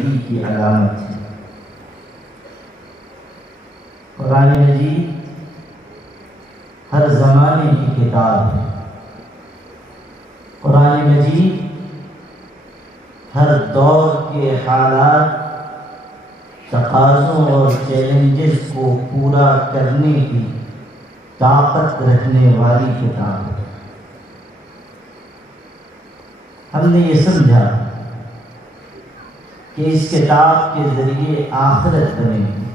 زندگی کی علامت ہے۔ قرآن مجید ہر زمانے کی کتاب ہے۔ قرآن مجید ہر دور کے حالات، تقاضوں اور چیلنجز کو پورا کرنے کی طاقت رکھنے والی کتاب ہے۔ ہم نے یہ سمجھا کہ اس کتاب کے ذریعے آخرت بنے گی۔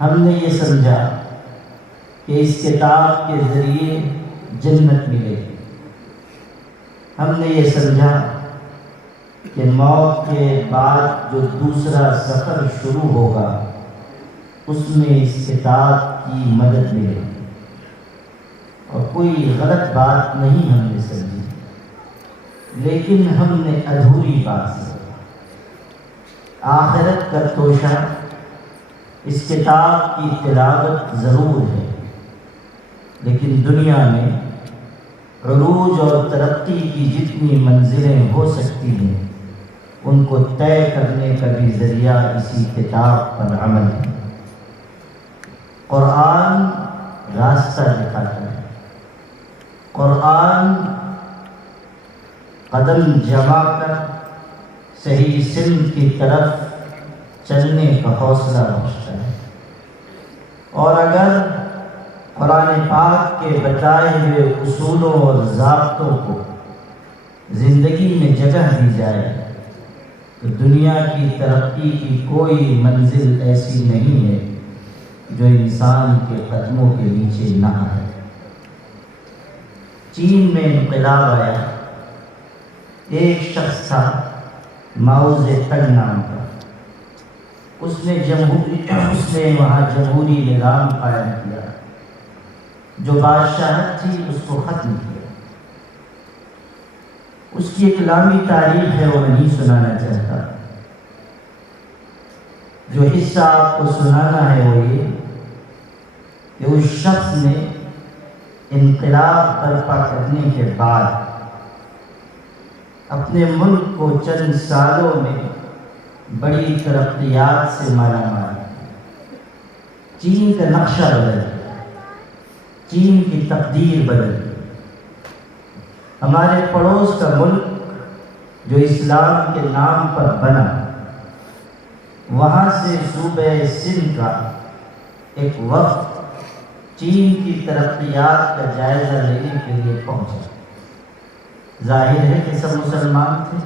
ہم نے یہ سمجھا کہ اس کتاب کے ذریعے جنت ملے گی۔ ہم نے یہ سمجھا کہ موت کے بعد جو دوسرا سفر شروع ہوگا اس میں اس کتاب کی مدد ملے گی، اور کوئی غلط بات نہیں ہم نے سمجھی، لیکن ہم نے ادھوری بات سمجھی۔ آخرت کا توشہ اس کتاب کی تلاوت ضرور ہے، لیکن دنیا میں عروج اور ترقی کی جتنی منزلیں ہو سکتی ہیں ان کو طے کرنے کا بھی ذریعہ اسی کتاب پر عمل ہے۔ قرآن راستہ دکھاتا ہے، قرآن قدم جما کر صحیح سمت کی طرف چلنے کا حوصلہ بخشتا ہے، اور اگر قرآن پاک کے بتائے ہوئے اصولوں اور ضابطوں کو زندگی میں جگہ دی جائے تو دنیا کی ترقی کی کوئی منزل ایسی نہیں ہے جو انسان کے قدموں کے نیچے نہ آئے۔ چین میں انقلاب آیا، ایک شخص تھا ماؤ زیڈونگ نام کا، اس نے وہاں جمہوری نظام قائم کیا، جو بادشاہت تھی اس کو ختم کیا۔ اس کی ایک لمبی تاریخ ہے، وہ نہیں سنانا چاہتا۔ جو حصہ آپ کو سنانا ہے وہ یہ کہ اس شخص نے انقلاب برپا کرنے کے بعد اپنے ملک کو چند سالوں میں بڑی ترقیات سے مالا مال کیا۔ چین کا نقشہ بدل گیا، چین کی تقدیر بدل گئی۔ ہمارے پڑوس کا ملک جو اسلام کے نام پر بنا، وہاں سے صوبہ سندھ کا ایک وفد چین کی ترقیات کا جائزہ لینے کے لیے پہنچا۔ ظاہر ہے کہ سب مسلمان تھے،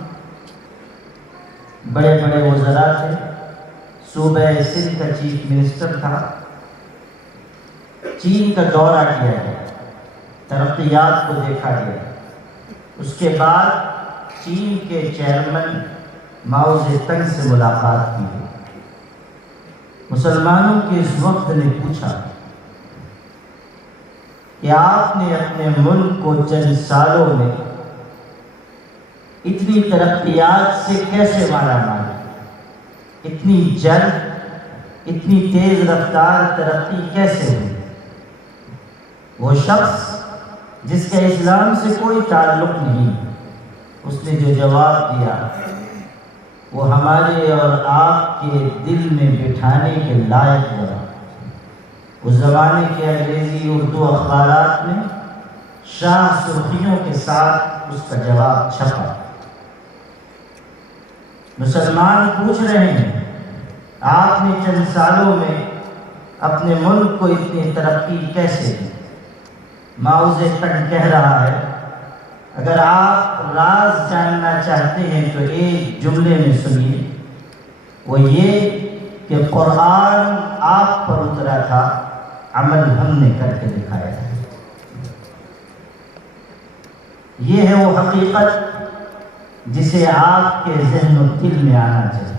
بڑے بڑے وزراء تھے، صوبہ سندھ کا چیف منسٹر تھا۔ چین کا دورہ کیا گیا، ترقیات کو دیکھا گیا۔ اس کے بعد چین کے چیئرمین ماؤ زیڈونگ سے ملاقات کی۔ مسلمانوں کے اس وقت نے پوچھا کہ آپ نے اپنے ملک کو چند سالوں میں اتنی ترقیات سے کیسے مالا مال کیا؟ اتنی جلد، اتنی تیز رفتار ترقی کیسے ہوئی؟ وہ شخص جس کا اسلام سے کوئی تعلق نہیں، اس نے جو جواب دیا وہ ہمارے اور آپ کے دل میں بٹھانے کے لائق ہوا۔ اس زمانے کے انگریزی اردو اخبارات میں شاہ سرخیوں کے ساتھ اس کا جواب چھپا۔ مسلمان پوچھ رہے ہیں آپ نے چند سالوں میں اپنے ملک کو اتنی ترقی کیسے دی؟ ماؤ زیڈونگ کہہ رہا ہے اگر آپ راز جاننا چاہتے ہیں تو ایک جملے میں سنیے، وہ یہ کہ قرآن آپ پر اترا تھا، عمل ہم نے کر کے دکھایا ہے۔ یہ ہے وہ حقیقت جسے آپ کے ذہن و دل میں آنا چاہیے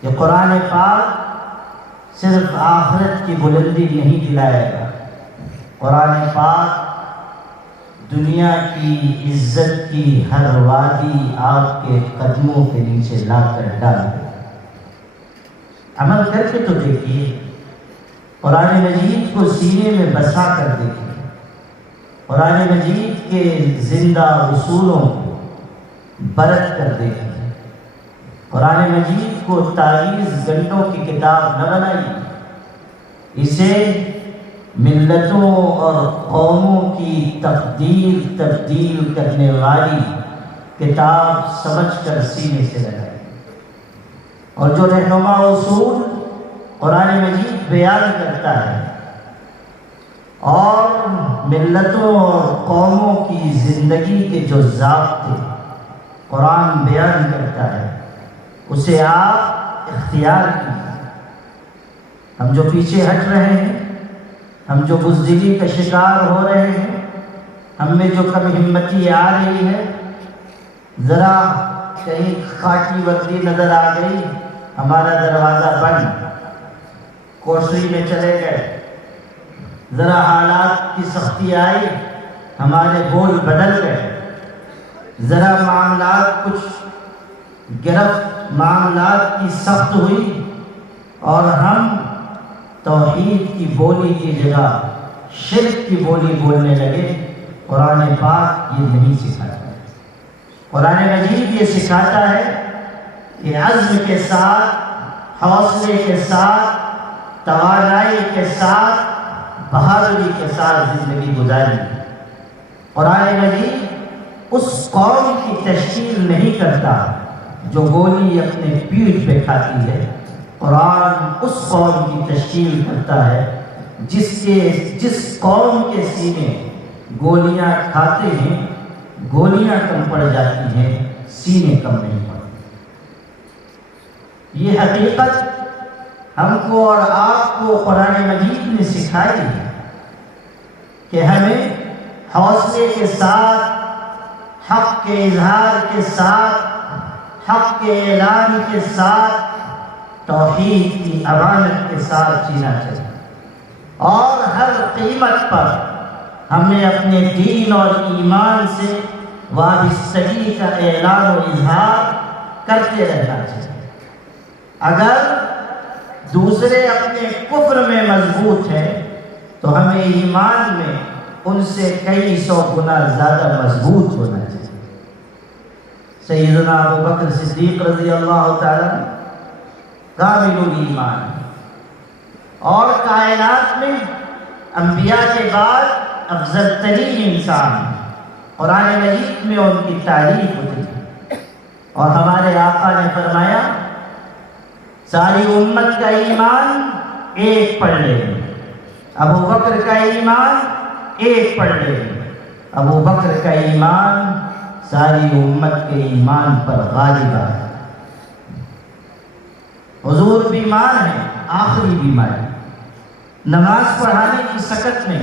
کہ قرآن پاک صرف آخرت کی بلندی نہیں دلائے گا، قرآن پاک دنیا کی عزت کی ہر وادی آپ کے قدموں کے نیچے لا کر ڈال دے۔ عمل کر کے تو دیکھیے، قرآن مجید کو سینے میں بسا کر دیکھیے، قرآن مجید کے زندہ اصولوں کو برت کر دیکھیے، قرآن مجید کو تعویذ گھنٹوں کی کتاب نہ بنائیے، اسے ملتوں اور قوموں کی تبدیل کرنے والی کتاب سمجھ کر سینے سے لگائیے، اور جو رہنما اصول قرآن مجید بیان کرتا ہے اور ملتوں اور قوموں کی زندگی کے جو ضابطے قرآن بیان کرتا ہے اسے آپ اختیار کیجیے۔ ہم جو پیچھے ہٹ رہے ہیں، ہم جو بزدلی کا شکار ہو رہے ہیں، ہم میں جو کم ہمتی آ رہی ہے، ذرا کہیں خاکی وردی نظر آ گئی، ہمارا دروازہ بند، کوشری میں چلے گئے، ذرا حالات کی سختی آئی، ہمارے بول بدل گئے، ذرا معاملات کچھ گرفت، معاملات کی سخت ہوئی اور ہم توحید کی بولی کی جگہ شرک کی بولی بولنے لگے۔ قرآن پاک یہ نہیں سکھاتا ہے۔ قرآن مجید یہ سکھاتا ہے کہ عزم کے ساتھ، حوصلے کے ساتھ، توانائی کے ساتھ، بہادری کے ساتھ زندگی گزاری۔ قرآن مجید اس قوم کی تشکیل نہیں کرتا جو گولی اپنے پیٹھ پہ کھاتی ہے، قرآن اس قوم کی تشکیل کرتا ہے جس قوم کے سینے گولیاں کھاتے ہیں، گولیاں کم پڑ جاتی ہیں، سینے کم نہیں پڑتے۔ یہ حقیقت ہم کو اور آپ کو قرآن مجید نے سکھائی ہے کہ ہمیں حوصلے کے ساتھ، حق کے اظہار کے ساتھ، حق کے اعلان کے ساتھ، توحید کی امانت کے ساتھ جینا چاہیے، اور ہر قیمت پر ہمیں اپنے دین اور ایمان سے وابستگی کا اعلان و اظہار کرتے رہنا چاہیے۔ اگر دوسرے اپنے کفر میں مضبوط ہیں تو ہمیں ایمان میں ان سے کئی سو گنا زیادہ مضبوط ہونا چاہیے۔ سیدنا ابو بکر صدیق رضی اللہ تعالیٰ کامل الایمان اور کائنات میں انبیاء کے بعد افضل ترین انسان، قرآن مجید میں ان کی تعریف ہوتی ہے، اور ہمارے آقا نے فرمایا ساری امت کا ایمان ایک پڑھ لے، ابو بکر کا ایمان ایک پڑھ لے، ابو بکر کا ایمان ساری امت کے ایمان پر غالب ہے۔ حضور بیمار ہیں، آخری بیماری، نماز پڑھانے کی سکت میں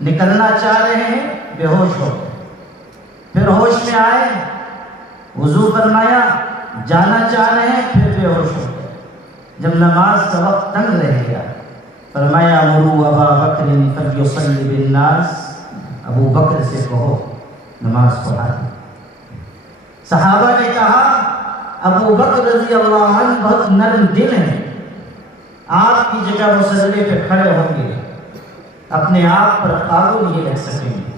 نکلنا چاہ رہے ہیں، بے ہوش ہو گئے، پھر ہوش میں آئے، وضو فرمایا، جانا چاہ رہے ہیں، پھر بے ہوش ہو گئے۔ جب نماز کا وقت تنگ رہ گیا، فرمایا مروا ابا بکر فلیصلی بالناس، ابو بکر سے کہو نماز پڑھا دیں۔ صحابہ نے کہا ابو بکر رضی اللہ عنہ بہت نرم دل ہیں، آپ کی جگہ مصلی پہ کھڑے ہوں گے، اپنے آپ پر قابو نہیں رکھ سکیں گے،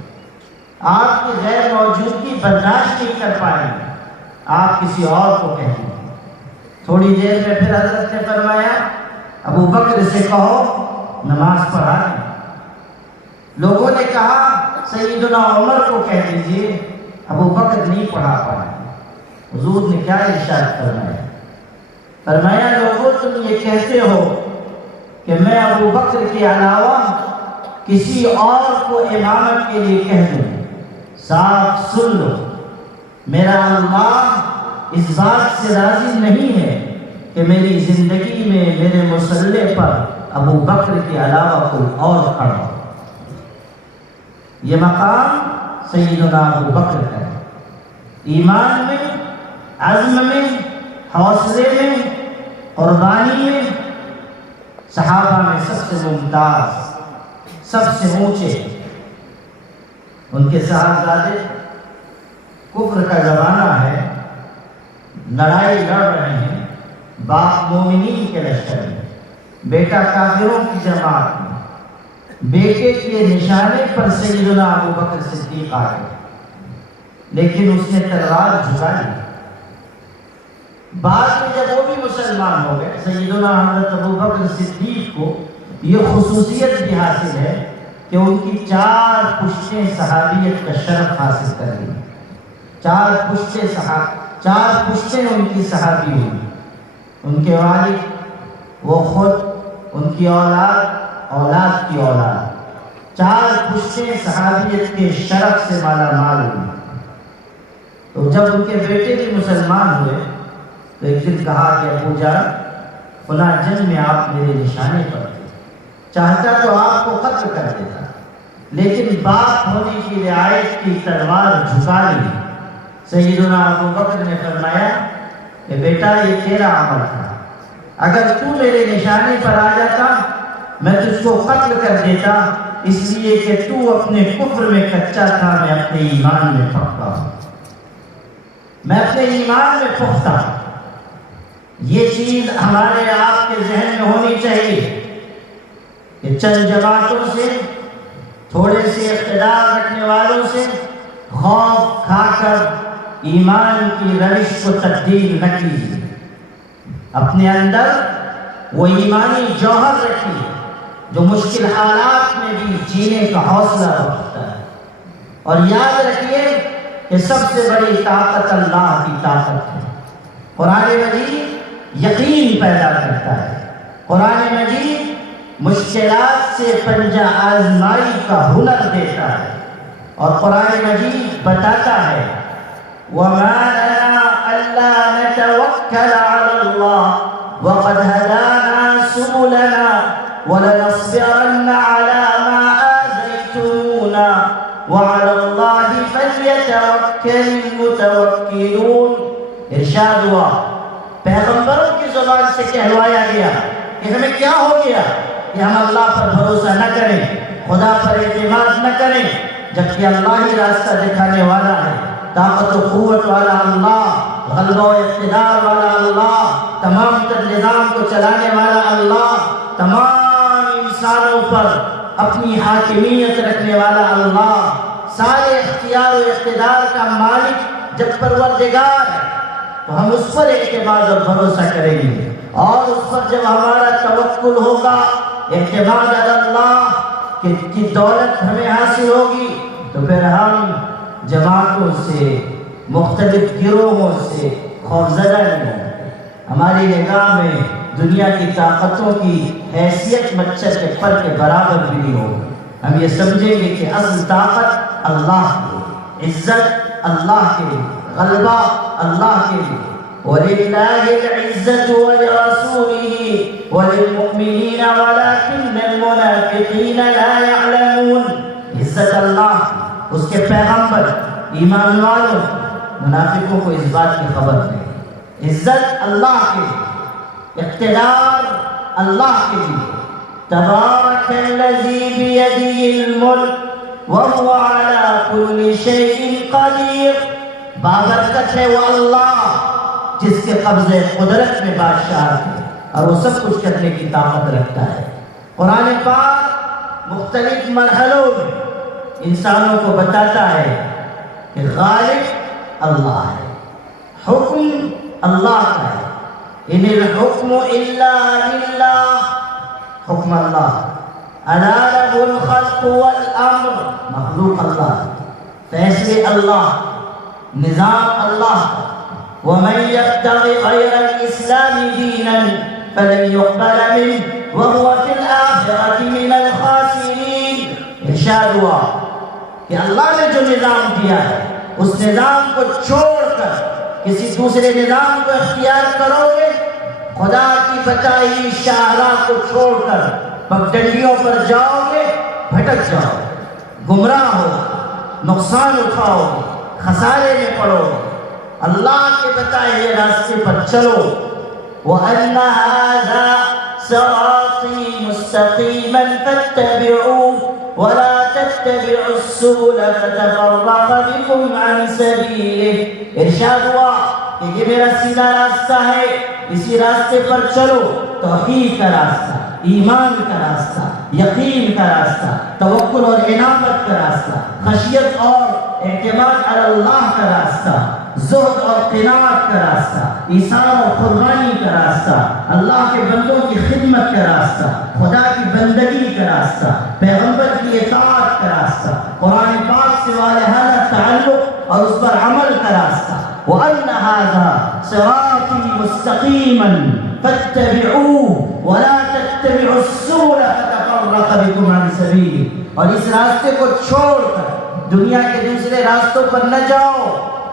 آپ کی غیر موجودگی برداشت نہیں کر پائیں گے، آپ کسی اور کو کہیں گے۔ تھوڑی دیر میں پھر حضرت نے فرمایا ابو بکر سے کہو نماز پڑھا دیں۔ لوگوں نے کہا سیدنا عمر کو کہہ دیجئے، ابو بکر نہیں پڑھا پائے۔ حضور نے کیا ارشاد فرمایا؟ فرمایا لوگوں تم یہ کہتے ہو کہ میں ابو بکر کے علاوہ کسی اور کو امامت کے لیے کہہ دوں، صاف سن لو، میرا اللہ اس بات سے راضی نہیں ہے کہ میری زندگی میں میرے مصلی پر ابو بکر کے علاوہ کوئی اور کھڑا ہو۔ یہ مقام سیدنا ابو بکر کا ہے، ایمان میں، عزم میں، حوصلے میں، قربانی میں، صحابہ میں سب سے ممتاز، سب سے اونچے۔ ان کے صاحبزادے، کفر کا زمانہ ہے، لڑائی لڑ رہے ہیں، باپ مومنین کے لشکر میں، بیٹا کافروں کی جماعت میں، بیٹے کے نشانے پر سیدنا ابو بکر صدیق آ گئے، لیکن اس نے تلوار جھکا لی۔ بعد میں جب وہ بھی مسلمان ہو گئے، سیدنا حضرت ابوبکر صدیق کو یہ خصوصیت بھی حاصل ہے کہ ان کی 4 پشتیں صحابیت کا شرف حاصل کر لی. 4 پشتیں ان کی صحابی ہوئی. ان کے والد، وہ خود، ان کی اولاد کی اولاد، 4 پشتیں صحابیت کے شرف سے مالا مال ہوئی. تو جب ان کے بیٹے بھی مسلمان ہوئے تو ایک دن کہا کہ ابو جان، فلاں جنگ میں آپ میرے نشانے پر تھے، چاہتا تو آپ کو قتل کر دیتا، لیکن باپ ہونے کی رعایت کی تلوار جھکا لی. سیدنا ابو بکر نے فرمایا کہ بیٹا یہ تیرا عمل تھا، اگر تو میرے نشانے پر آ جاتا میں تجھ کو قتل کر دیتا، اس لیے کہ تو اپنے کفر میں کچا تھا، میں اپنے ایمان میں پختہ ہوں. میں اپنے ایمان میں پختہ ہوں. یہ چیز ہمارے آپ کے ذہن میں ہونی چاہیے کہ چند جماعتوں سے، تھوڑے سے اقتدار رکھنے والوں سے خوف کھا کر ایمان کی روش کو تبدیل نہ کیجیے. اپنے اندر وہ ایمانی جوہر رکھیے جو مشکل حالات میں بھی جینے کا حوصلہ رکھتا ہے. اور یاد رکھیے کہ سب سے بڑی طاقت اللہ کی طاقت ہے. قرآن مجید یقین پیدا کرتا ہے. قرآن مجید مشکلات سے پنجہ آزمائی کا ہنر دیتا ہے. اور قرآن مجید بتاتا ہے وَمَا لَنَا أَلَّا نَتَوَكَّلَ عَلَى اللَّهِ وَقَدْ هَدَانَا سُبُلَنَا وَلَنَصْبِرَنَّ عَلَى مَا آذَيْتُمُونَا وَعَلَى اللَّهِ فَلْيَتَوَكَّلِ الْمُتَوَكِّلُونَ. ارشاد ہوا، پیغمبروں کی زبان سے کہلوایا گیا کہ ہمیں کیا ہو گیا کہ ہم اللہ پر بھروسہ نہ کریں، خدا پر اعتماد نہ کریں، جبکہ اللہ ہی راستہ دکھانے والا ہے، طاقت و قوت والا اللہ، غلبہ و اقتدار والا اللہ، تمام تر نظام کو چلانے والا اللہ، تمام انسانوں پر اپنی حاکمیت رکھنے والا اللہ، سارے اختیار و اقتدار کا مالک جب پروردگار ہے تو ہم اس پر اعتماد اور بھروسہ کریں گے. اور اس پر جب ہمارا توکل ہوگا، اعتماد اللہ کی دولت ہمیں حاصل ہوگی، تو پھر ہم جماعتوں سے، مختلف گروہوں سے خوفزدہ نہیں ہوں. ہماری نگاہ میں دنیا کی طاقتوں کی حیثیت مچھر کے پر کے برابر بھی نہیں ہوگی. ہم یہ سمجھیں گے کہ اصل طاقت اللہ کی، عزت اللہ کے لیے، غلبہ اللہ کے لیے. وَلِلَّهِ الْعِزَّةُ وَلِرَسُولِهِ وَلِلْمُؤْمِنِينَ وَلَكِنَّ الْمُنَافِقِينَ لَا يَعْلَمُونَ. عزت اللہ کی، اس کے پیغمبر، ایمان والوں، منافقوں کو اس بات کی خبر نہیں. عزت اللہ کے لیے، اقتدار اللہ کے لیے. تبارک الذی بیدہ الملک وهو علی کل شیء قدیر. بابرکت ہے وہ اللہ جس کے قبضے قدرت میں بادشاہ ہے اور وہ سب کچھ کرنے کی طاقت رکھتا ہے. قرآن پاک مختلف مرحلوں میں انسانوں کو بتاتا ہے کہ غالب اللہ ہے، حکم اللہ کا ہے. ان الحکم الا للہ، حکم اللہ. الا له الخلق والامر، مخلوق اللہ، فیصلے اللہ، نظام اللہ. ومن يبتغ غير الاسلام دينا فلن يقبل منه وهو في الاخره من الخاسرين. ارشاد ہوا کہ اللہ نے جو نظام دیا ہے اس نظام کو چھوڑ کر کسی دوسرے نظام کو اختیار کرو گے، خدا کی بتائی شاہراہ کو چھوڑ کر پگڈنڈیوں پر جاؤ گے، بھٹک جاؤ گے، گمراہ ہو، نقصان اٹھاؤ گے، خسارے میں پڑو گے. اللہ کے بتائے ہوئے راستے پر چلو. وَأَنَّ هَذَا صِرَاطِي مُسْتَقِيمًا فَاتَّبِعُوهُ وَلَا تَتَّبِعُوا السُّبُلَ فَتَفَرَّقَ بِكُمْ عَنْ سَبِيلِهِ. ارشاد ہوا کہ یہ میرا سیدھا راستہ ہے، اسی راستے پر چلو. توحید کا راستہ، ایمان کا راستہ، یقین کا راستہ، توکل اور عنابت کا راستہ، خشیت اور اعتماد علی اللہ کا راستہ. زہد اور قناعت کا راستہ، ایثار اور قربانی کا راستہ، اللہ کے بندوں کی خدمت کا راستہ، خدا کی بندگی کا راستہ، پیغمبر کی اطاعت کا راستہ، قرآن پاک سے والہانہ تعلق اور اس پر عمل کا راستہ۔ وَأَنَّ هَذَا صِرَاطِي مُسْتَقِيمًا فَاتَّبِعُوهُ وَلَا تَتَّبِعُوا السُّبُلَ فَتَفَرَّقَ بِكُمْ عَنْ سَبِيلِهِ، اور اس راستے کو چھوڑ کر دنیا کے دوسرے راستوں پر نہ جاؤ،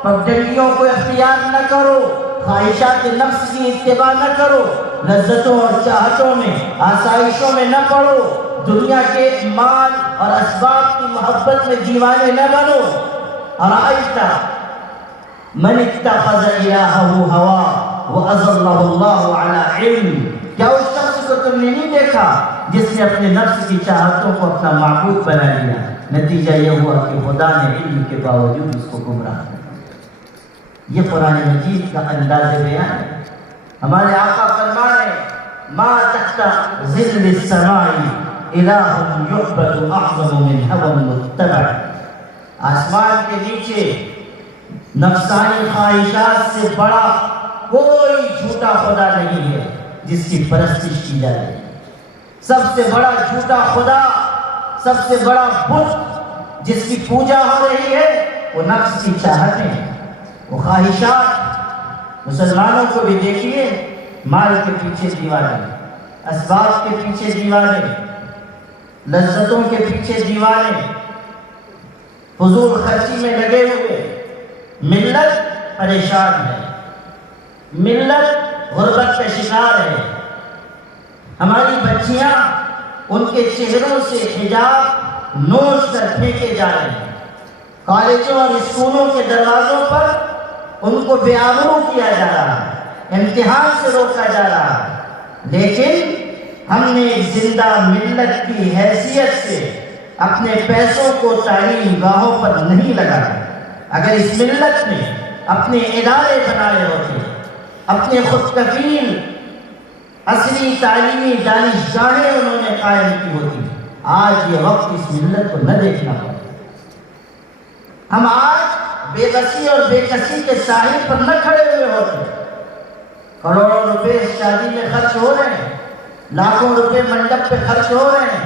پگڈنڈیوں کو اختیار نہ کرو، خواہشات نفس کی اتباع نہ کرو، لذتوں اور چاہتوں میں، آسائشوں میں نہ پڑو، دنیا کے مال اور اسباب کی محبت میں دیوانے نہ بنو۔ ارائیت من اتخذ الہہ ہوا واضلہ اللہ علی علم، کیا اس شخص کو تم نے نہیں دیکھا جس نے اپنے نفس کی چاہتوں کو اپنا معبود بنا لیا، نتیجہ یہ ہوا کہ خدا نے علم کے باوجود اس کو گمراہ کیا۔ یہ قرآن مجید کا انداز بیان ہے۔ ہمارے آقا فرما رہے ہیں ما تحت ظل السماء الہ یعبد اعظم من هوى متبع، آسمان کے نیچے نفسانی خواہشات سے بڑا کوئی جھوٹا خدا نہیں ہے جس کی پرستش کی جائے۔ سب سے بڑا جھوٹا خدا، سب سے بڑا بت جس کی پوجا ہو رہی ہے وہ نفس کی چاہتیں، وہ خواہشات۔ مسلمانوں کو بھی دیکھیے، مال کے پیچھے دیوانے، اسباب کے پیچھے دیوانے، لذتوں کے پیچھے دیوانے، فضول خرچی میں لگے ہوئے۔ ملت پریشان ہے، ملت غربت کا شکار ہے۔ ہماری بچیاں ان کے چہروں سے حجاب نوچ کر پھینکے جا رہے ہیں، کالجوں اور اسکولوں کے دروازوں پر ان کو بے آبرو کیا جا رہا ہے، امتحان سے روکا جا رہا ہے۔ لیکن ہم نے ایک زندہ ملت کی حیثیت سے اپنے پیسوں کو تعلیم گاہوں پر نہیں لگایا۔ اگر اس ملت نے اپنے ادارے بنائے ہوتے، اپنے خود کفیل اصلی تعلیمی دانشگاہیں انہوں نے قائم کی ہوتی، آج یہ وقت اس ملت کو نہ دیکھنا پڑتا۔ ہم آج بے بسی اور بے کسی کے ساحل پر نہ کھڑے ہوئے ہوتے۔ کروڑوں روپے شادی میں خرچ ہو رہے ہیں، لاکھوں روپے منڈپ پہ خرچ ہو رہے ہیں،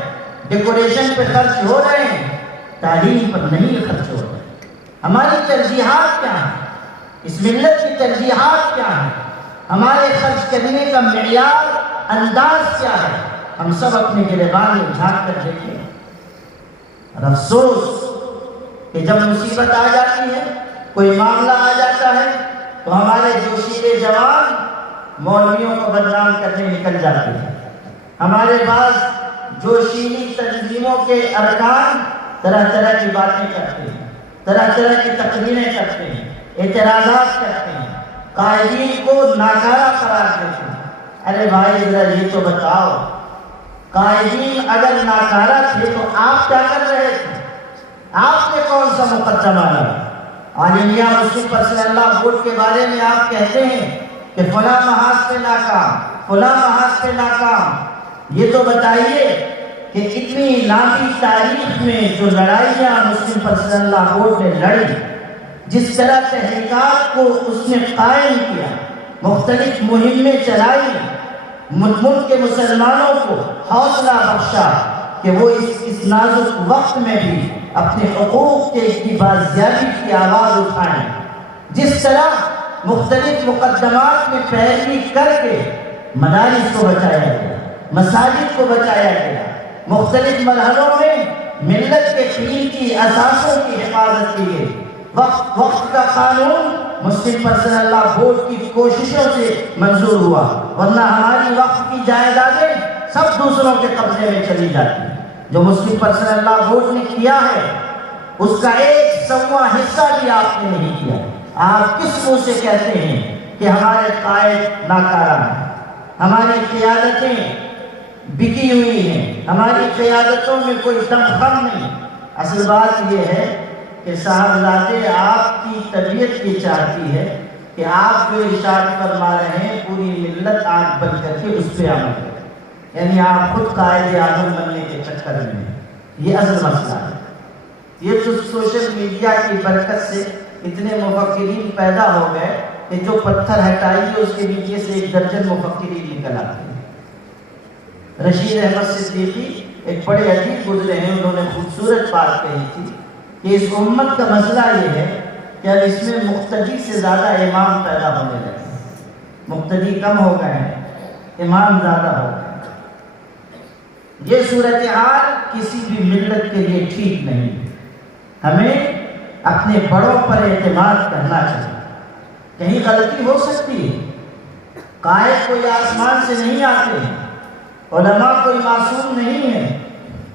ڈیکوریشن پہ خرچ ہو رہے ہیں، تعلیم پر نہیں خرچ ہو رہے۔ ہماری ترجیحات کیا ہیں؟ اس ملت کی ترجیحات کیا ہیں؟ ہمارے خرچ کرنے کا معیار، انداز کیا ہے؟ ہم سب اپنے گریبان میں جھانک کر دیکھیں۔ اور افسوس کہ جب مصیبت آ جاتی ہے، کوئی معاملہ آ جاتا ہے، تو ہمارے جوشیلے جوان مولویوں کو بدنام کرنے نکل جاتے ہیں۔ ہمارے پاس جوشیلی تنظیموں کے ارکان طرح طرح کی باتیں کرتے ہیں، طرح طرح کی تقریریں کرتے ہیں، اعتراضات کرتے ہیں، قائدین کو ناکارہ قرار دیتے ہیں۔ ارے بھائی ذرا یہ تو بتاؤ، قائدین اگر ناکارہ تھے تو آپ کیا کر رہے تھے؟ آپ نے کون سا مقدمہ لایا؟ عالمیہ مسلم پرسنل لاء بورڈ کے بارے میں آپ کہتے ہیں کہ فلاں محاذ پہ ناکام، فلاں محاذ پہ ناکام۔ یہ تو بتائیے کہ اتنی لمبی تاریخ میں جو لڑائیاں مسلم پرسنل لاء بورڈ نے لڑی، جس طرح تحقیقات کو اس نے قائم کیا، مختلف مہمیں چلائی، ملک کے مسلمانوں کو حوصلہ بخشا کہ وہ اس نازک وقت میں بھی اپنے حقوق کی بازیابی کی آواز اٹھائیں۔ جس طرح مختلف مقدمات میں پیروی کر کے مدارس کو بچایا گیا، مساجد کو بچایا گیا، مختلف مرحلوں میں ملت کے قیمتی اثاثوں کی حفاظت کی گئی۔ وقت کا قانون مسلم پرسنل لاء بورڈ کی کوششوں سے منظور ہوا، ورنہ ہماری وقت کی جائیدادیں سب دوسروں کے قبضے میں چلی جاتی ہیں۔ جو مسلم پرسنل لاء بورڈ نے کیا ہے اس کا 1/100 حصہ بھی آپ نے نہیں کیا۔ آپ کس منہ سے کہتے ہیں کہ ہمارے قائد ناکارہ ہیں، ہماری قیادتیں بکی ہوئی ہیں، ہماری قیادتوں میں کوئی دم خم نہیں؟ اصل بات یہ ہے کہ صاحبزادے آپ کی طبیعت یہ چاہتی ہے کہ آپ جو ارشاد فرما رہے ہیں پوری ملت آنکھ بند کر کے اس پہ عمل کرے، یعنی آپ خود قائد اعظم بننے کے چکر میں۔ یہ اصل مسئلہ ہے۔ یہ تو سوشل میڈیا کی برکت سے اتنے مفکرین پیدا ہو گئے کہ جو پتھر ہٹائیے اس کے نیچے سے 1 درجن مفکرین نکل آتے ہیں۔ رشید احمد صدیقی ایک بڑے عجیب گزرے ہیں، انہوں نے خوبصورت بات کہی تھی کہ اس امت کا مسئلہ یہ ہے کہ اب اس میں مقتدی سے زیادہ امام پیدا ہونے لگے، مقتدی کم ہو گئے ہیں، امام زیادہ ہو گئے۔ یہ صورتحال کسی بھی ملت کے لیے ٹھیک نہیں۔ ہمیں اپنے بڑوں پر اعتماد کرنا چاہیے، کہیں غلطی ہو سکتی ہے، قائد کوئی آسمان سے نہیں آتے، علماء کوئی معصوم نہیں ہے،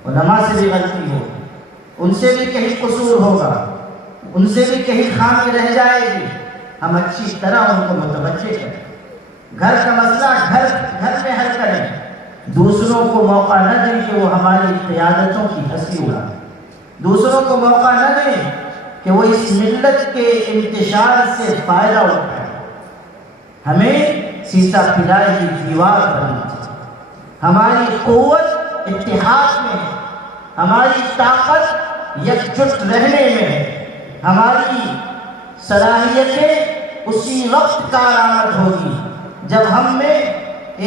علماء سے بھی غلطی ہو، ان سے بھی کہیں قصور ہوگا، ان سے بھی کہیں خامی رہ جائے گی، ہم اچھی طرح ان کو متوجہ کریں۔ گھر کا مسئلہ گھر میں حل کریں، دوسروں کو موقع نہ دیں کہ وہ ہماری قیادتوں کی ہنسی اڑائیں، دوسروں کو موقع نہ دیں کہ وہ اس ملت کے انتشار سے فائدہ اٹھائیں۔ ہمیں سیسا پلائی کی دیوار بننا چاہیے۔ ہماری قوت اتحاد میں ہے، ہماری طاقت یکجٹ رہنے میں ہے، ہماری صلاحیتیں اسی وقت کارآمد ہوگی جب ہم میں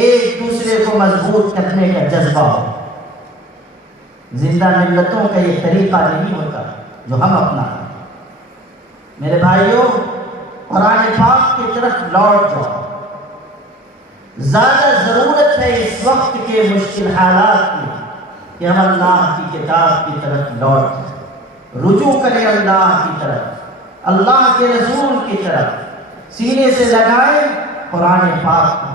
ایک دوسرے کو مضبوط کرنے کا جذبہ ہو۔ زندہ ملتوں کا یہ طریقہ نہیں ہوتا جو ہم اپناتے ہیں۔ میرے بھائیوں، قرآن پاک کی طرف لوٹ جاؤ۔ زیادہ ضرورت ہے اس وقت کے مشکل حالات میں کہ ہم اللہ کی کتاب کی طرف لوٹ جائیں، رجوع کریں اللہ کی طرف، اللہ کے رسول کی طرف، سینے سے لگائیں قرآن پاک کو۔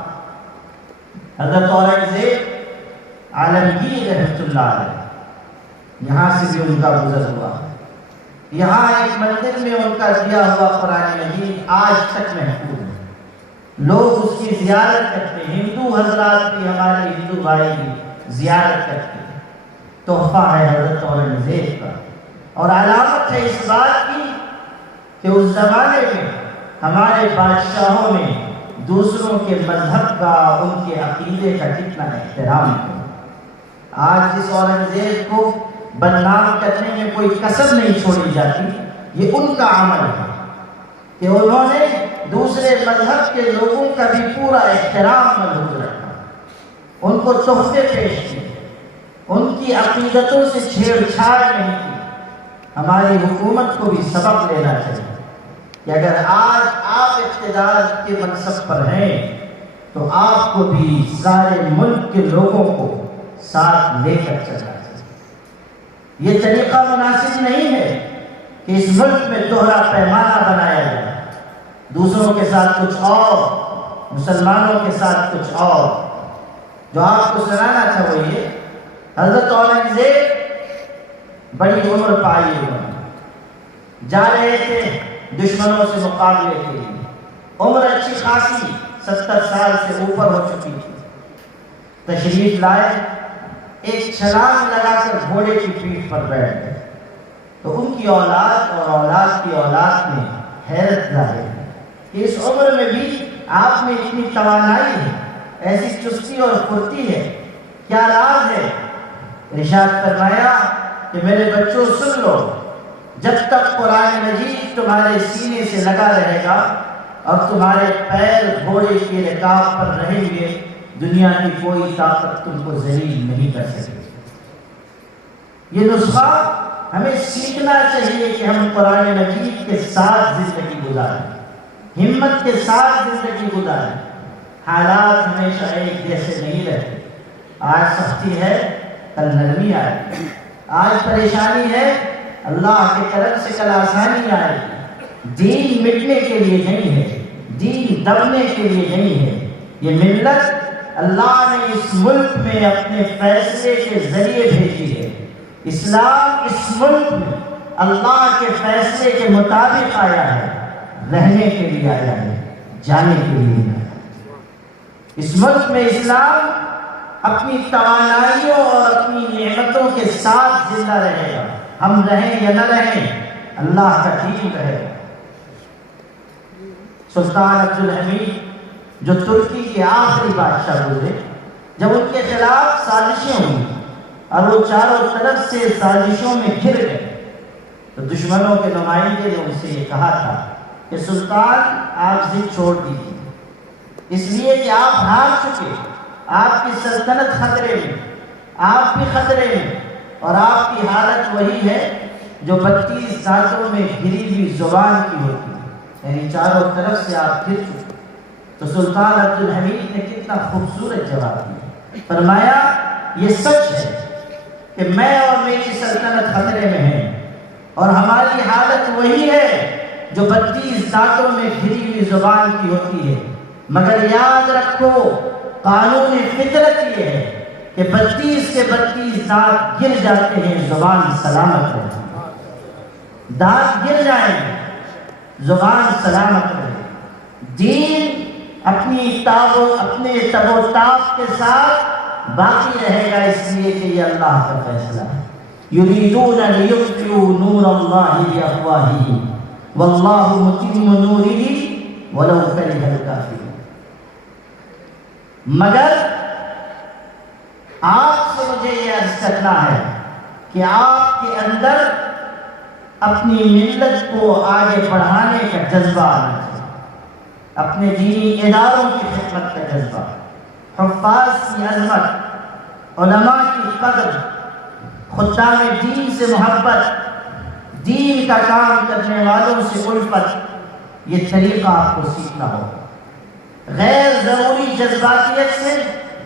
حضرت اورنگزیب عالمگیر رحمۃ اللہ علیہ، یہاں سے بھی ان کا گزر ہوا، یہاں ایک مندر میں ان کا دیا ہوا قرآن مجید آج تک محفوظ ہے، لوگ اس کی زیارت کرتے ہیں، ہندو حضرات بھی، ہمارے ہندو بھائی بھی زیارت کرتے ہیں۔ تحفہ ہے حضرت اورنگزیب کا، اور علامت ہے اس بات کی کہ اس زمانے میں ہمارے بادشاہوں نے دوسروں کے مذہب کا، ان کے عقیدے کا کتنا احترام کیا۔ آج جس اورنگزیب کو بدنام کرنے میں کوئی کسر نہیں چھوڑی جاتی، یہ ان کا عمل ہے کہ انہوں نے دوسرے مذہب کے لوگوں کا بھی پورا احترام محفوظ رکھا، ان کو تحفے پیش کیے، ان کی عقیدتوں سے چھیڑ چھاڑ نہیں کی۔ ہماری حکومت کو بھی سبق لینا چاہیے کہ اگر آج آپ اقتدار کے منصب پر ہیں تو آپ کو بھی سارے ملک کے لوگوں کو ساتھ لے کر چلنا چاہیے۔ یہ طریقہ مناسب نہیں ہے کہ اس ملک میں دوہرا پیمانہ بنایا جائے، دوسروں کے ساتھ کچھ اور، مسلمانوں کے ساتھ کچھ اور۔ جو آپ کو سنانا تھا وہ یہ، حضرت اورنگزیب بڑی عمر پائی ہوئی، جا رہے تھے دشمنوں سے مقابلے کے لیے، عمر اچھی خاصی 70 سال سے اوپر ہو چکی تھی، تشریف لائے، ایک چھلانگ لگا کر گھوڑے کی پیٹھ پر بیٹھ گئے، تو ان کی اولاد اور اولاد کی اولاد نے حیرت ظاہر کہ اس عمر میں بھی آپ میں اتنی توانائی ہے، ایسی چستی اور پھرتی ہے، کیا راز ہے؟ ارشاد فرمایا کہ میرے بچوں سن لو، جب تک قرآن مجید تمہارے سینے سے لگا رہے گا اور تمہارے پیر گھوڑے کی رکاب پر رہیں گے، دنیا کی کوئی طاقت تم کو ذلیل نہیں کر سکے۔ یہ نسخہ ہمیں سیکھنا چاہیے کہ ہم قرآن مجید کے ساتھ زندگی گزاریں، ہمت کے ساتھ زندگی گزاریں۔ حالات ہمیشہ ایک جیسے نہیں رہتے، آج سختی ہے کل نرمی آئے گی، آج پریشانی ہے اللہ کے کرم سے کل آسانی آئے گی۔ دین مٹنے کے لیے نہیں ہے، دین دبنے کے لیے نہیں ہے۔ یہ ملت اللہ نے اس ملک میں اپنے فیصلے کے ذریعے بھیجی ہے، اسلام اس ملک میں اللہ کے فیصلے کے مطابق آیا ہے، رہنے کے لیے آیا ہے، جانے کے لیے آیا ہے۔ اس ملک میں اسلام اپنی توانائیوں اور اپنی نعمتوں کے ساتھ زندہ رہے گا، ہم رہیں یا نہ رہیں، اللہ کا دین رہے گا۔ سلطان عبدالحمید جو ترکی کے آخری بادشاہ گزرے، جب ان کے خلاف سازشیں ہوئی اور وہ چاروں طرف سے سازشوں میں گھر گئے، تو دشمنوں کے نمائندے نے ان سے یہ کہا تھا کہ سلطان آپ ضد چھوڑ دیجیے، اس لیے کہ آپ ہار چکے، آپ کی سلطنت خطرے میں، آپ بھی خطرے میں، اور آپ کی حالت وہی ہے جو 32 دانتوں میں گری ہوئی زبان کی ہوتی ہے، یعنی چاروں طرف سے آپ گر چکے۔ تو سلطان عبدالحمید نے کتنا خوبصورت جواب دیا، فرمایا یہ سچ ہے کہ میں اور میری سلطنت خطرے میں ہے، اور ہماری حالت وہی ہے جو 32 دانتوں میں گری ہوئی زبان کی ہوتی ہے، مگر یاد رکھو قانون فطرت یہ ہے کہ 32 کے 32 دانت گر جاتے ہیں، زبان سلامت رہتی ہے، دانت گر جائیں گے، زبان سلامت رہے، دین اپنے تب و تاب کے ساتھ باقی رہے گا، اس لیے کہ یہ اللہ کا فیصلہ ہے۔ یریدون لیطفئوا نور اللہ بافواہہم واللہ متم نورہ ولو کرہ الکافرون۔ مگر آپ سے مجھے یہ عرض کرنا ہے کہ آپ کے اندر اپنی ملت کو آگے بڑھانے کا جذبہ آنا چاہیے، اپنے دینی اداروں کی خدمت کا جذبہ، حفاظ کی عظمت، علماء کی قدر، خدام دین سے محبت، دین کا کام کرنے والوں سے الفت، یہ طریقہ آپ کو سیکھنا ہوگا۔ غیر ضروری جذباتیت سے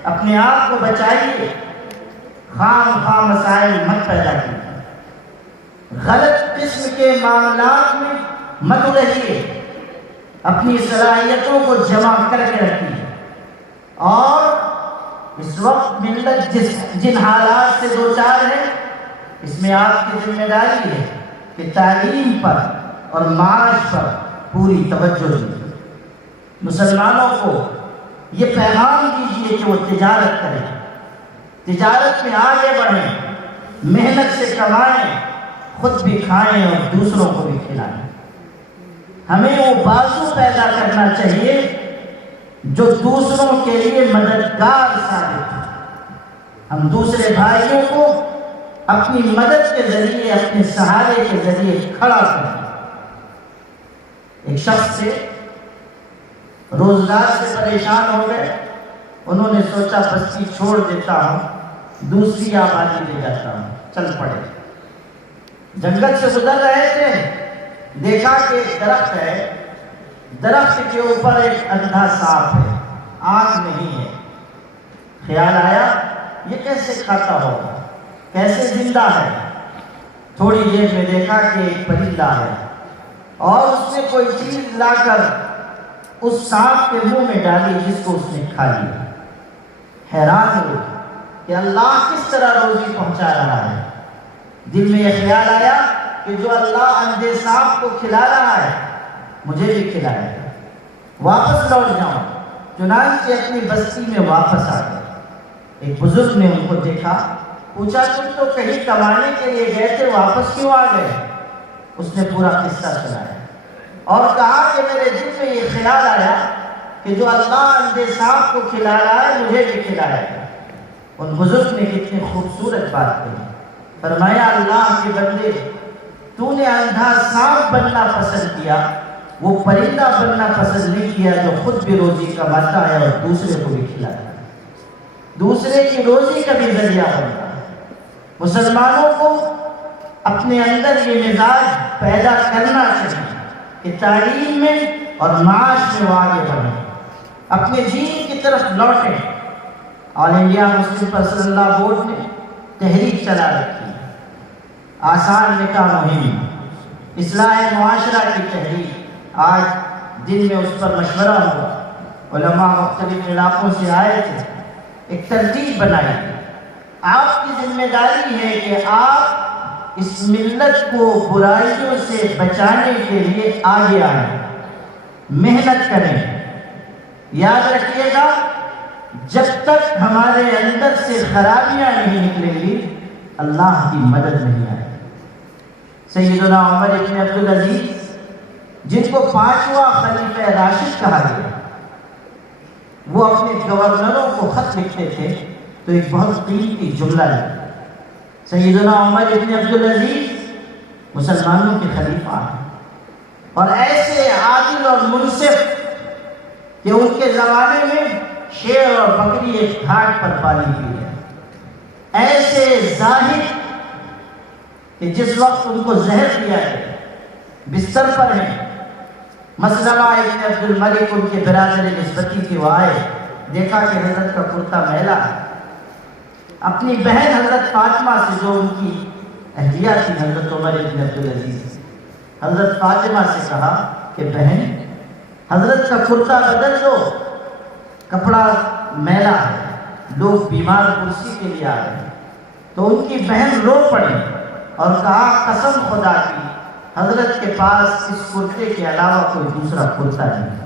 اپنے آپ کو بچائیے، خام خواہ مسائل مت پیدا کیجیے، غلط قسم کے معاملات میں مت رہیے، اپنی صلاحیتوں کو جمع کر کے رکھیے، اور اس وقت ملت جن حالات سے دوچار ہے، اس میں آپ کی ذمہ داری ہے کہ تعلیم پر اور معاش پر پوری توجہ دیجیے۔ مسلمانوں کو یہ پیغام دیجیے کہ وہ تجارت کریں، تجارت میں آگے بڑھیں، محنت سے کمائیں، خود بھی کھائیں اور دوسروں کو بھی کھلائیں۔ ہمیں وہ بازو پیدا کرنا چاہیے جو دوسروں کے لیے مددگار ثابت ہو۔ ہم دوسرے بھائیوں کو اپنی مدد کے ذریعے، اپنے سہارے کے ذریعے کھڑا کریں۔ ایک شخص سے روزگار سے پریشان ہو گئے، انہوں نے سوچا بستی چھوڑ دیتا ہوں، دوسری آبادی لے جاتا ہوں، چل پڑے۔ جنگل سے گزر رہے تھے، دیکھا کہ ایک درخت ہے، درخت کے اوپر ایک اندھا سانپ ہے، آنکھ نہیں ہے۔ خیال آیا یہ کیسے کھاتا ہوگا، کیسے زندہ ہے؟ تھوڑی دیر میں دیکھا کہ ایک پرندہ ہے، اور اس نے کوئی چیز لا کر اس سانپ کے منہ میں ڈالی، جس کو اس نے کھا لیا۔ حیران ہوئے کہ اللہ کس طرح روزی پہنچا رہا ہے۔ دل میں یہ خیال آیا کہ جو اللہ اندھے سانپ کو کھلا رہا ہے مجھے بھی کھلائے گا، واپس لوٹ جاؤں۔ چنانچہ اپنی بستی میں واپس آ گئے۔ ایک بزرگ نے ان کو دیکھا، پوچھا تم تو کہیں کمانے کے لیے گئے تھے، واپس کیوں آ گئے؟ اس نے پورا قصہ سنایا اور کہا کہ میرے دل میں یہ خیال آیا کہ جو اللہ اندھے سانپ کو کھلا رہا ہے مجھے بھی کھلائے گا۔ ان بزرگ نے کتنی خوبصورت بات کہی، فرمایا اللہ کے بندے، تو نے اندھا سانپ بننا پسند کیا، وہ پرندہ بننا پسند نہیں کیا جو خود بھی روزی کماتا ہے اور دوسرے کو بھی کھلاتا ہے، دوسرے کی روزی کا بھی ذریعہ بنتا ہے۔ مسلمانوں کو اپنے اندر یہ مزاج پیدا کرنا چاہیے کہ تعلیم میں اور معاش میں وہ آگے بڑھیں، اپنے دین کی طرف لوٹیں۔ آل انڈیا مسلم پرسنل لا بورڈ نے تحریک چلا رکھی، آسان نکاح مہم، اصلاح معاشرہ کی تحریک۔ آج دن میں اس پر مشورہ ہوا، علماء مختلف علاقوں سے آئے تھے، ایک ترتیب بنائی۔ آپ کی ذمہ داری ہے کہ آپ اس ملت کو برائیوں سے بچانے کے لیے آگے آئیں، محنت کریں۔ یاد رکھیے گا جب تک ہمارے اندر سے خرابیاں نہیں نکلیں گی اللہ کی مدد نہیں آئے گی۔ سیدنا عمر بن عبدالعزیز جن کو 5واں خلیفہ راشد کہا گیا، وہ اپنے گورنروں کو خط لکھتے تھے تو ایک بہت قیمتی جملہ لکھا، سیدنا عمر بن عبدالعزیز مسلمانوں کے خلیفہ ہیں، اور ایسے عادل اور منصف کہ ان کے زمانے میں شیر اور بکری ایک گھاٹ پر پالی ہوئی ہے، ایسے زاہد کہ جس وقت ان کو زہر دیا ہے بستر پر ہیں۔ مسلمہ ابن عبد الملک ان کے برادر نسبتی کے وہ آئے، دیکھا کہ حضرت کا کرتا میلا ہے، اپنی بہن حضرت فاطمہ سے جو ان کی اہلیہ تھی حضرت عمر ابن عبدالعزیز، حضرت فاطمہ سے کہا کہ بہن حضرت کا کرتا بدل دو، کپڑا میلا ہے، لوگ بیمار کرسی کے لیے آ رہے ہیں۔ تو ان کی بہن رو پڑی اور کہا قسم خدا کی حضرت کے پاس اس کرتے کے علاوہ کوئی دوسرا کرتا نہیں،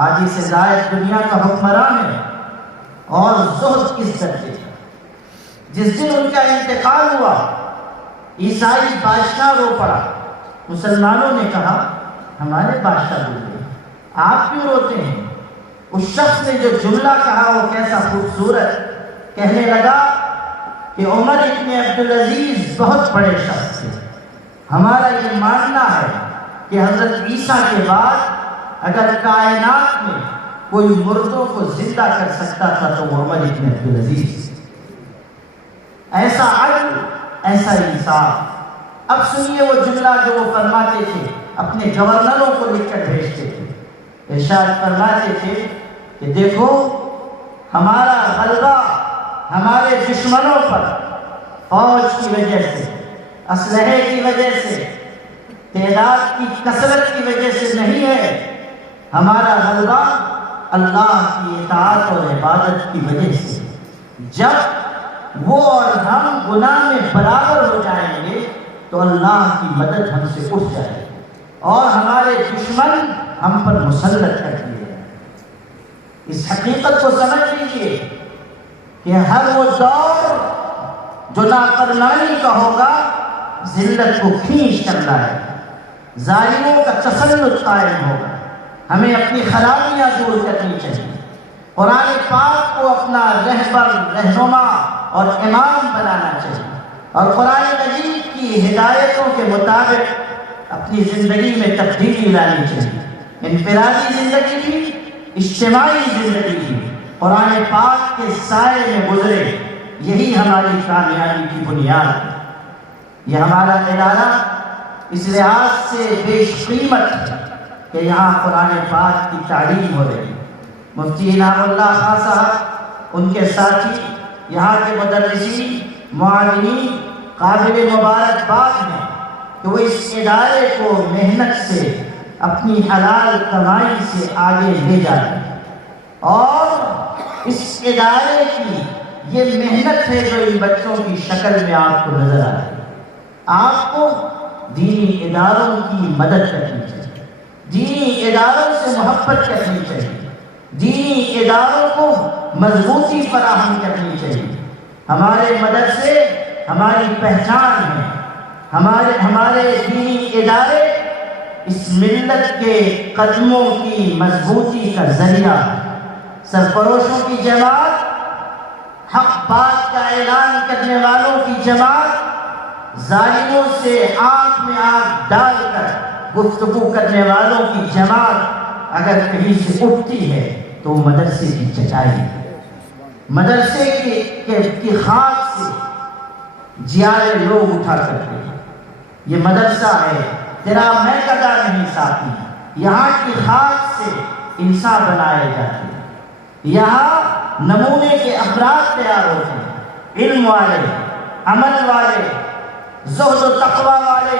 آج سے زائد دنیا کا حکمران ہے، اور زہد کس درجے کا۔ جس دن ان کا انتقال ہوا عیسائی بادشاہ رو پڑا، مسلمانوں نے کہا ہمارے بادشاہ رو گئے، آپ کیوں روتے ہیں؟ اس شخص نے جو جملہ کہا وہ کیسا خوبصورت، کہنے لگا کہ عمر ابن عبدالعزیز بہت بڑے شخص تھے، ہمارا یہ ماننا ہے کہ حضرت عیسیٰ کے بعد اگر کائنات میں کوئی مردوں کو زندہ کر سکتا تھا تو وہ عمر ابن عبدالعزیز۔ ایسا عدل، ایسا انصاف۔ اب سنیے وہ جملہ جو وہ فرماتے تھے، اپنے گورنروں کو لکھ کر بھیجتے تھے، ارشاد فرماتے تھے کہ دیکھو ہمارا غلبہ ہمارے دشمنوں پر فوج کی وجہ سے، اسلحے کی وجہ سے، تعداد کی کثرت کی وجہ سے نہیں ہے، ہمارا غلبہ اللہ کی اطاعت اور عبادت کی وجہ سے۔ جب وہ اور ہم گناہ میں برابر ہو جائیں گے تو اللہ کی مدد ہم سے اٹھ جائے گی اور ہمارے دشمن ہم پر مسلط کر دیے جائیں۔ اس حقیقت کو سمجھ لیجیے کہ ہر وہ دور جو نافرمانی کا ہوگا ذلت کو کھینچ کر لائے، ظالموں کا تسلط قائم ہوگا۔ ہمیں اپنی خرابیاں دور کرنی چاہیے، قرآن پاک کو اپنا رہبر، رہنما اور امام بنانا چاہیے، اور قرآن مجید کی ہدایتوں کے مطابق اپنی زندگی میں تبدیلی لانی چاہیے۔ انفرادی زندگی بھی، اجتماعی زندگی بھی قرآن پاک کے سائے میں گزرے، یہی ہماری کامیابی کی بنیاد ہے۔ یہ ہمارا ادارہ اس لحاظ سے بیش قیمت ہے کہ یہاں قرآن پاک کی تعلیم ہو رہی ہے۔ مفتی انعام اللہ خان صاحب، ان کے ساتھی، یہاں کے مدرسین، معاونین قابل مبارکباد ہیں کہ وہ اس ادارے کو محنت سے، اپنی حلال کمائی سے آگے لے جا رہے ہیں، اور اس ادارے کی یہ محنت ہے جو ان بچوں کی شکل میں آپ کو نظر آ رہی ہے۔ آپ کو دینی اداروں کی مدد کرنی چاہیے، دینی اداروں سے محبت کرنی چاہیے، دینی اداروں کو مضبوطی فراہم کرنی چاہیے۔ ہمارے مدرسے ہماری پہچان ہے، ہمارے دینی ادارے اس ملت کے قدموں کی مضبوطی کا ذریعہ ہے۔ سرفروشوں کی جماعت، حق بات کا اعلان کرنے والوں کی جماعت، ظالموں سے آنکھ میں آنکھ ڈال کر گفتگو کرنے والوں کی جماعت اگر کہیں سے اٹھتی ہے تو مدرسے کی چچائی ہے۔ مدرسے کی خاک سے جیارے لوگ اٹھا کرتے ہیں۔ یہ مدرسہ ہے، تیرا میں قدا نہیں ساتھی، یہاں کی خاک سے انسان بنائے جاتے ہیں، یہاں نمونے کے افراد تیار ہوتے ہیں، علم والے، عمل والے، زہد و تقوی والے،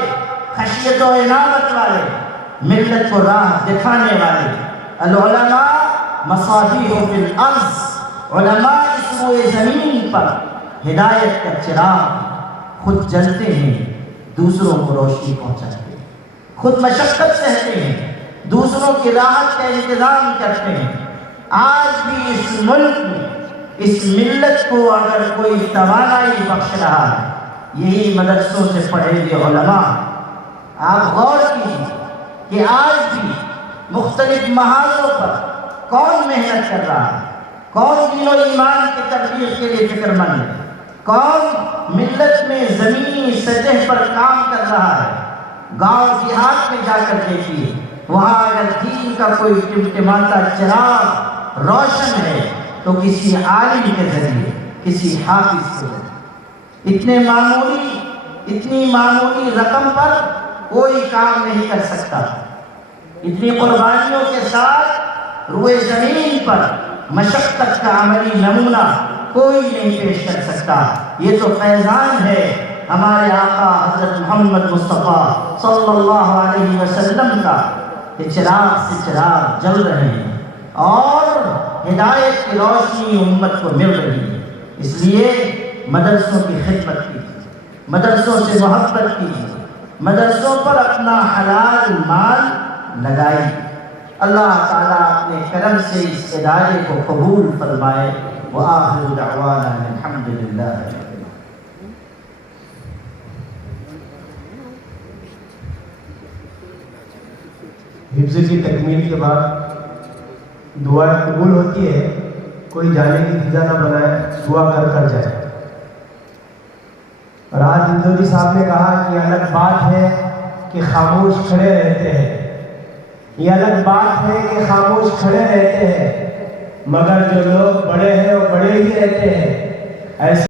خشیت و عنابت والے، ملت کو راہ دکھانے والے۔ العلماء مصابیح فی الارض، علماء اس روئے زمین پر ہدایت کا چراغ، خود جلتے ہیں، دوسروں کو روشنی پہنچاتے ہیں، خود مشقت سہتے ہیں، دوسروں کی راحت کا انتظام کرتے ہیں۔ آج بھی اس ملک میں اس ملت کو اگر کوئی توانائی بخش رہا ہے یہی مدرسوں سے پڑھے ہوئے علماء۔ آپ غور کیجیے کہ آج بھی مختلف محاذوں پر کون محنت کر رہا ہے، کون دین و ایمان کی تربیت کے لیے فکر مند ہے۔ کون ملت میں زمینی سطح پر کام کر رہا ہے، گاؤں دیہات میں جا کر دیکھیے، وہاں اگر دین کا کوئی ٹمٹماتا چراغ روشن ہے تو کسی عالم کے ذریعے، کسی حافظ کے ذریعے۔ اتنی معمولی رقم پر کوئی کام نہیں کر سکتا، اتنی قربانیوں کے ساتھ روئے زمین پر مشقت کا عملی نمونہ کوئی نہیں پیش کر سکتا۔ یہ تو فیضان ہے ہمارے آقا حضرت محمد مصطفیٰ صلی اللہ علیہ وسلم کا، کہ چراغ سے چراغ جل رہے ہیں اور ہدایت کی روشنی امت کو مل رہی ہے۔ اس لیے مدرسوں کی خدمت کیجیے، مدرسوں سے محبت کیجیے، مدرسوں پر اپنا حلال مال لگائیے۔ اللہ تعالیٰ اپنے کرم سے اس ادارے کو قبول فرمائے۔ وآخر دعوانا الحمد للہ۔ حفظ کی تکمیل کے بعد دعا قبول ہوتی ہے، کوئی جانے کی فضا نہ بنائے، دعا کر جائے۔ راحت ہندوری صاحب نے کہا کہ الگ بات ہے کہ خاموش کھڑے رہتے ہیں، یہ الگ بات ہے کہ خاموش کھڑے رہتے ہیں، مگر جو لوگ بڑے ہیں وہ بڑے ہی رہتے ہیں۔ ایسے